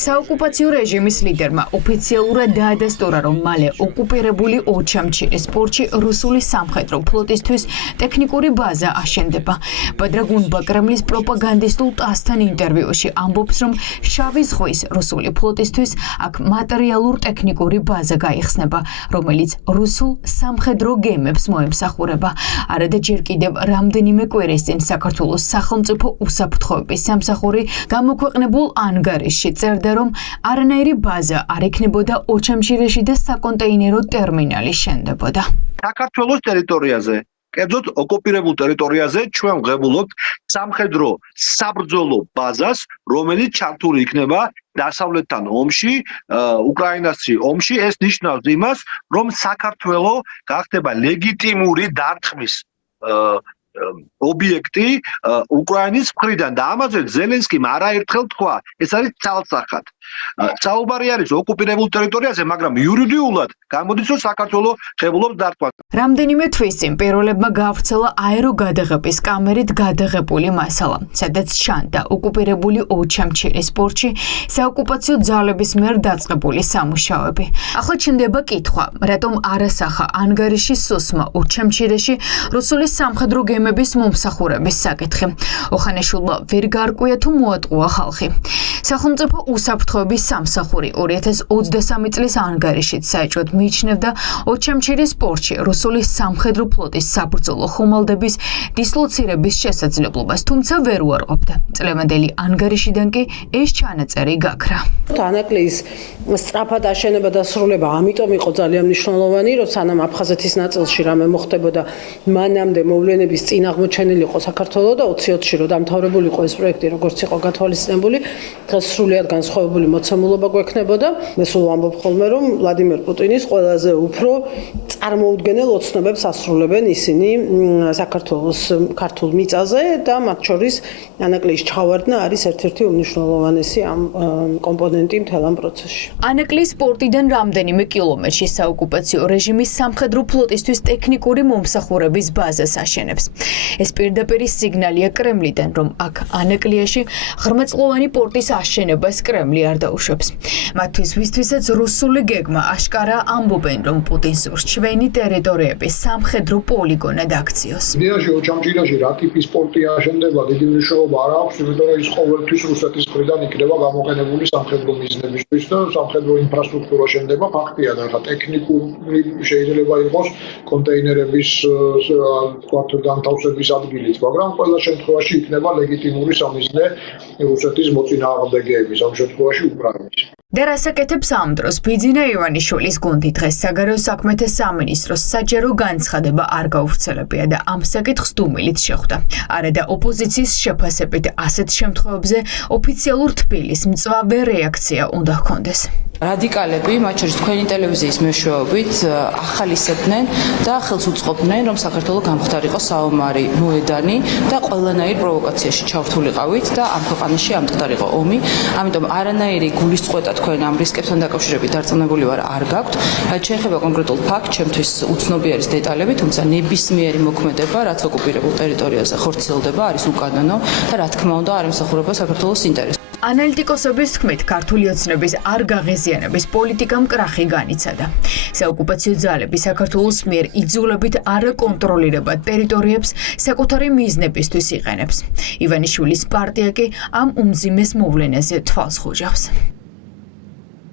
საოკუპაციო რეჟიმის ლიდერმა ოფიციალურად დაადასტურა, რომ მალე ოკუპირებული ოჩამჩირის პორტში რუსული სამხედრო ფლოტისთვის ტექნიკური ბაზა აშენდება. ბადრაგუნბა კრემლის პროპაგანდისტულ ტასთან ინტერვიუში ამბობს, რომ შავი ზღვის რუსული ფლოტისთვის აქ მატერიალურ-ტექნიკური ბაზა გაიხსნება, რომელიც რუსულ სამხედრო გემებს მოემსახურება. არადა ჯერ კიდევ რამდენიმე კვირის წინ საქართველოს სახელმწიფო უსაფრთხოების სამსახური გამოქვეყნებულ ანგარიშში წერდა, რომ არანაირი ბაზა არ იქნებოდა ოჩამჩირეში და საკონტეინერო ტერმინალი შენდებოდა. საქართველოს ტერიტორიაზე, კერძოდ ოკუპირებულ ტერიტორიაზე ჩვენ ვღებულობთ სამხედრო საბრძოლო ბაზას, რომელიც ჩართული იქნება დასავლეთთან ომში, უკრაინასში ომში. ეს ნიშნავს იმას, რომ საქართველო გახდება ლეგიტიმური დარტყმის ობიექტი უკრაინის მხრიდან და ამაზე ზელენსკიმ არაერთხელ თქვა, ეს არის ცალსახად. საუბარი არის ოკუპირებულ ტერიტორიაზე, მაგრამ იურიდიულად გამოდის, რომ საქართველო ღებულობს დარტყმას. რამდენიმე თვის წინ პირველებმა გაავრცელა აეროგადაღების კამერით გადაღებული მასალა, სადაც ჩანდა ოკუპირებული ოჩამჩირის პორტში საოკუპაციო ძალების მიერ დაწყებული სამუშაოები. ახლა ჩნდება კითხვა, რატომ არასახა ანგარიში სოსმა ოჩამჩირეში რუსული სამხედრო გემების მომსახურების საკითხი. ოხანაშვილმა ვერ გაარკვია თუ მოატყუა ხალხი. სახელმწიფო უსაფრთხოების სამსახური 2023 წლის ანგარიშით საეჭვოდ მიიჩნევდა ოჩამჩირის პორტში რუსული სამხედრო ფლოტის საბრძოლო ხომალდების დისლოცირების შესაძლებლობას, თუმცა ვერ უარყოფდა. წლევანდელი ანგარიშიდან კი ეს ჩანაწერი გაქრა. ანაკლიის სწრაფად აშენება და სრულება ამიტომ იყო ძალიან მნიშვნელოვანი, რომ სანამ აფხაზეთის ნაწილში რამე მოხდებოდა, მანამდე მოვლენების წინ აღმოჩენილი იყო საქართველო და 2020-ში რომ დამთავრებული იყო ეს პროექტი, როგორც იყო გათვალისწინებული, დღეს სრულიად განსხვავებული მოცემულობა გვექნებოდა. მე სულ ვამბობ ხოლმე, რომ ვლადიმერ პუტინის ყველაზე უფრო წარმოუდგენელ ოცნებებს ასრულებენ ისინი საქართველოს ქართულ მიწაზე და მათ შორის ანაკლიის ჩავარდნა არის ერთ-ერთი უმნიშვნელოვანესი ამ კომპონენტი მთელ ამ პროცესში. ანაკლიის პორტიდან რამდენიმე კილომეტრში საოკუპაციო რეჟიმის სამხედრო ფლოტისთვის ტექნიკური მომსახურების ბაზას აშენებს. ეს პირდაპირი სიგნალია კრემლიდან, რომ აქ ანაკლიაში ღრმაწლოვანი პორტის აშენებას კრემლი არ დაუშვებს. მათთვის ვისთვისაც რუსული გეგმა აშკარა ამბობენ, რომ პუტინს ურჩვენი ტერიტორიების სამხედრო პოლიგონად აქციოს. იდეაში ოჩამჩირეში რა ტიპის პორტი აშენდება, დიდი მნიშვნელობა არ აქვს, იმიტომ რომ ის ყოველთვის რუსეთის მხრიდან იქნება გამოყენებული სამხედრო მიზნებისთვის და სამხედრო ინფრასტრუქტურა შენდება. ფაქტია და ხა ტექნიკური შეიძლება იყოს კონტეინერების განთავსების ადგილით, მაგრამ ყველა შემთხვევაში იქნება ლეგიტიმური სამიზნე რუსეთის მოწინააღმდეგეების, ამ შემთხვევაში უკრაინის. და რასაკეთებს ამ დროს ბიძინა ივანიშვილის გუნდი დღეს საგარეო საქმეთა სამინისტროს საჯარო განცხადება არ გაუვრცელებია და ამ საკითხს დუმილით შეხვდა. არადა ოპოზიციის შეფასებით ასეთ შემთხვევებზე ოფიციალურ თბილის მწვავე რეაქცია უნდა ჰქონდეს. რადიკალები, მათ შორის თქვენი ტელევიზიის მეშვეობით, ახალისებდნენ და ხელს უწყობდნენ, რომ საქართველო გამხდარიყო საომარი მოედანი და ყველანაირ პროვოკაციაში ჩავთვლილიყავით და ამ ქვეყანაში ამტყდარიყო ომი. ამიტომ არანაირი გულისწყობა თქვენ ამ რისკებთან დაკავშირებით დარწმუნებული ვარ არ გაქვთ. რაც შეეხება კონკრეტულ ფაქტს, ჩემთვის უცნობი არის დეტალები, თუმცა ნებისმიერი მოქმედება, რაც ოკუპირებულ ტერიტორიაზე ხორციელდება, არის უკანონო და რა თქმა უნდა არ ემსახურება საქართველოს ინტერესს. ანალიტიკოსების თქმით, ქართული ოცნების არ გაღიზიანების პოლიტიკამ კრახი განიცადა. საოკუპაციო ძალები საქართველოს მიერ იძულებით არაკონტროლირებად ტერიტორიებს საკუთარი მიზნებისთვის იყენებს. ივანიშვილის პარტია კი ამ უმძიმეს მოვლენაზე თვალს ხუჟავს.